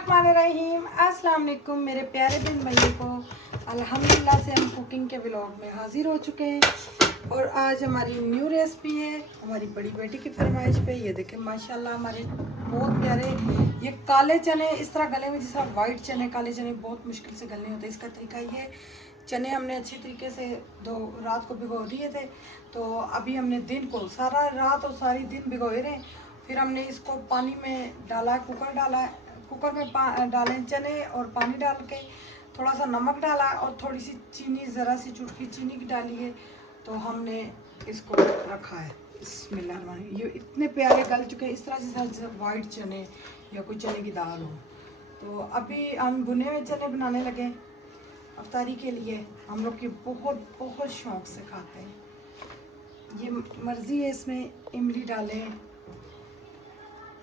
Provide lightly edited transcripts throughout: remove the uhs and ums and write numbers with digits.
बिस्मिल्लाहिर्रहमानिर्रहीम। अस्सलाम वालेकुम मेरे प्यारे दिन भाइयों को। अल्हम्दुलिल्लाह से हम कुकिंग के व्लॉग में हाजिर हो चुके हैं और आज हमारी न्यू रेसिपी है हमारी बड़ी बेटी की फरमाइश पे। ये देखें माशाल्लाह हमारे बहुत प्यारे ये काले चने इस तरह गले में, जिस तरह वाइट चने काले चने बहुत मुश्किल से गलने होते हैं। इसका तरीका ये, चने हमने अच्छी तरीके से रात को भिगो दिए थे, तो अभी हमने दिन को सारा रात और सारी दिन भिगोए रहे। फिर हमने इसको पानी में डाला, कुकर में डालें चने और पानी डाल के थोड़ा सा नमक डाला और थोड़ी सी चीनी, ज़रा सी चुटकी चीनी की डाली है, तो हमने इसको रखा है। बिस्मिल्लाह। ये इतने प्यारे गल चुके हैं, इस तरह जैसा वाइट चने या कोई चने की दाल हो। तो अभी हम भुने हुए चने बनाने लगे अफ्तारी के लिए। हम लोग की बहुत बहुत शौक़ से खाते हैं। ये मर्ज़ी है, इसमें इमली डालें,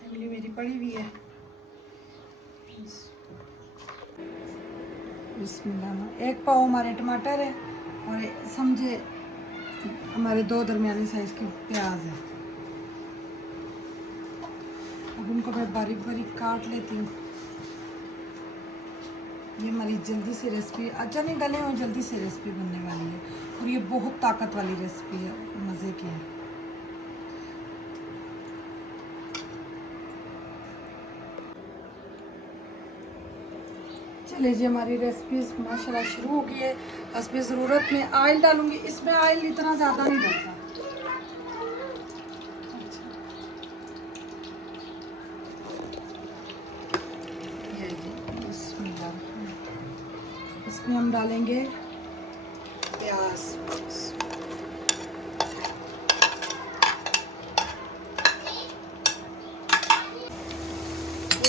इमली मेरी पड़ी हुई है। बिस्मिल्लाह। एक पाव हमारे टमाटर है और समझे हमारे 2 दरमियानी साइज़ की प्याज है। अब उनको मैं बारीक बारीक काट लेती हूँ। ये हमारी जल्दी से रेसिपी, अच्छा नहीं गले और जल्दी से रेसिपी बनने वाली है और ये बहुत ताकत वाली रेसिपी है, मज़े की है। चलिए जी, हमारी रेसिपी माशाल्लाह शुरू हो गई है। इसमें ज़रूरत में ऑयल डालूंगी। इसमें ऑयल इतना ज़्यादा नहीं डलता। ये जी बिस्मिल्लाह। इसमें हम डालेंगे प्याज।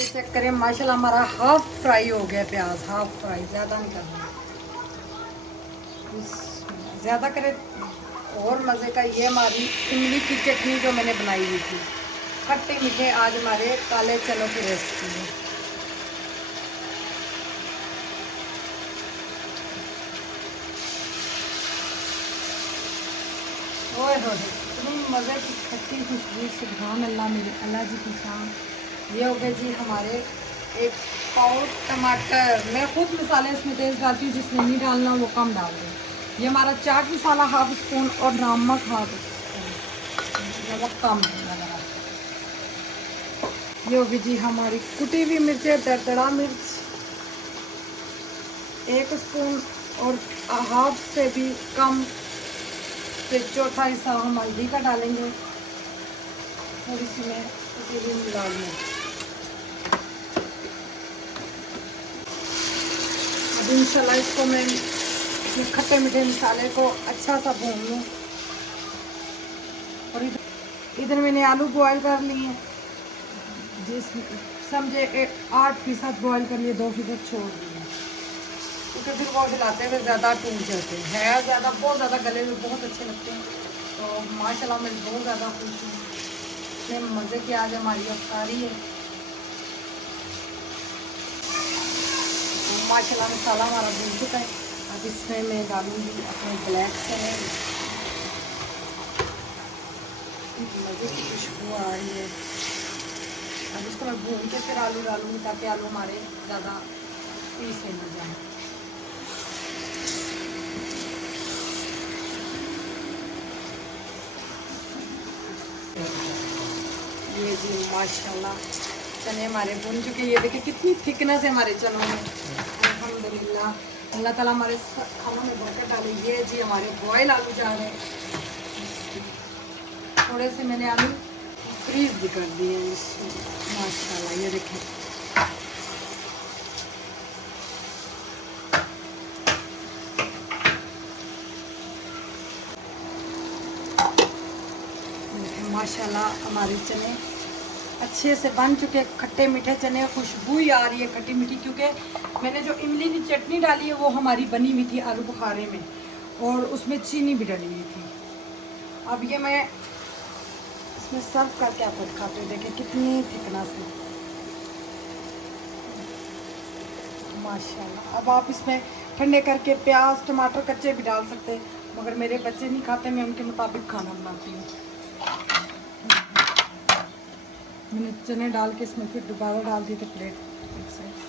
चेक करें माशाल्लाह हमारा हाफ फ्राई हो गया प्याज, हाफ फ्राई, ज़्यादा नहीं करना। ज़्यादा करें और मज़े का ये हमारी इमली की चटनी जो मैंने बनाई हुई थी, खट्टे मीठे आज हमारे काले चनों की रेसिपी है। ओए हो इतनी मज़े की खट्टी खुशबू, सुभान अल्लाह, मेरे अल्लाह जी की शान। ये हो गए जी हमारे 1 पाव टमाटर। मैं खुद मसाले इसमें तेज़ डालती हूँ, जिसमें नहीं डालना वो कम डाल दें। ये हमारा चाट मसाला हाफ स्पून और नमक हाफ स्पून, नमक कम है। ये होगी जी हमारी कुटी हुई मिर्चें, दरदरा मिर्च 1 स्पून और हाफ से भी कम से चौथा हिस्सा हम हल्दी का डालेंगे। थोड़ी सी मैं कुटी हुई लाल मिर्च। इंशाल्लाह इसको मैं खट्टे मीठे मसाले को अच्छा सा भून लूँ। और इधर मैंने आलू बॉयल कर लिए, जिस समझे 8% बॉयल कर लिए, 2% छोड़ दिए, क्योंकि फिर वो हिलाते हुए ज़्यादा टूट जाते हैं, ज़्यादा बहुत ज़्यादा गले में बहुत अच्छे लगते हैं। तो माशाल्लाह मैं बहुत ज़्यादा खुश हूँ, इतने मज़े की आज हमारी अफ्तारी है। माशाल्लाह मसाला हमारा भून चुका है। अब इसमें मैं डालूंगी अपने ब्लैक चने। मज़े की खुशबू आ रही है। अब इसको मैं भून के फिर आलू डालूंगी, ताकि आलू हमारे ज़्यादा पीसे न जाए। ये जी माशाल्लाह चने हमारे भून चुके। ये देखिए कितनी थिकनेस है हमारे चनों में। अल्हम्दुलिल्लाह, अल्लाह ताला हमारे खानों में बरकत डाले। ये जी हमारे बॉयल आलू जा रहे हैं। थोड़े से मैंने आलू फ्रीज भी कर दिए माशाल्लाह। ये देखें माशाल्लाह हमारे चने अच्छे से बन चुके। खट्टे मीठे चने, खुशबू ही आ रही है खट्टी मीठी, क्योंकि मैंने जो इमली की चटनी डाली है वो हमारी बनी हुई थी आलू बुखारे में, और उसमें चीनी भी डाली हुई थी। अब ये मैं इसमें सर्व करके आपको दिखाते हैं। देखें कितनी थिकनेस है माशाल्लाह। अब आप इसमें ठंडे करके प्याज टमाटर कच्चे भी डाल सकते हैं, मगर मेरे बच्चे नहीं खाते, मैं उनके मुताबिक खाना बनाती हूँ। मैंने चने डाल के इसमें फिर दोबारा डाल दिए थे प्लेट एक साइड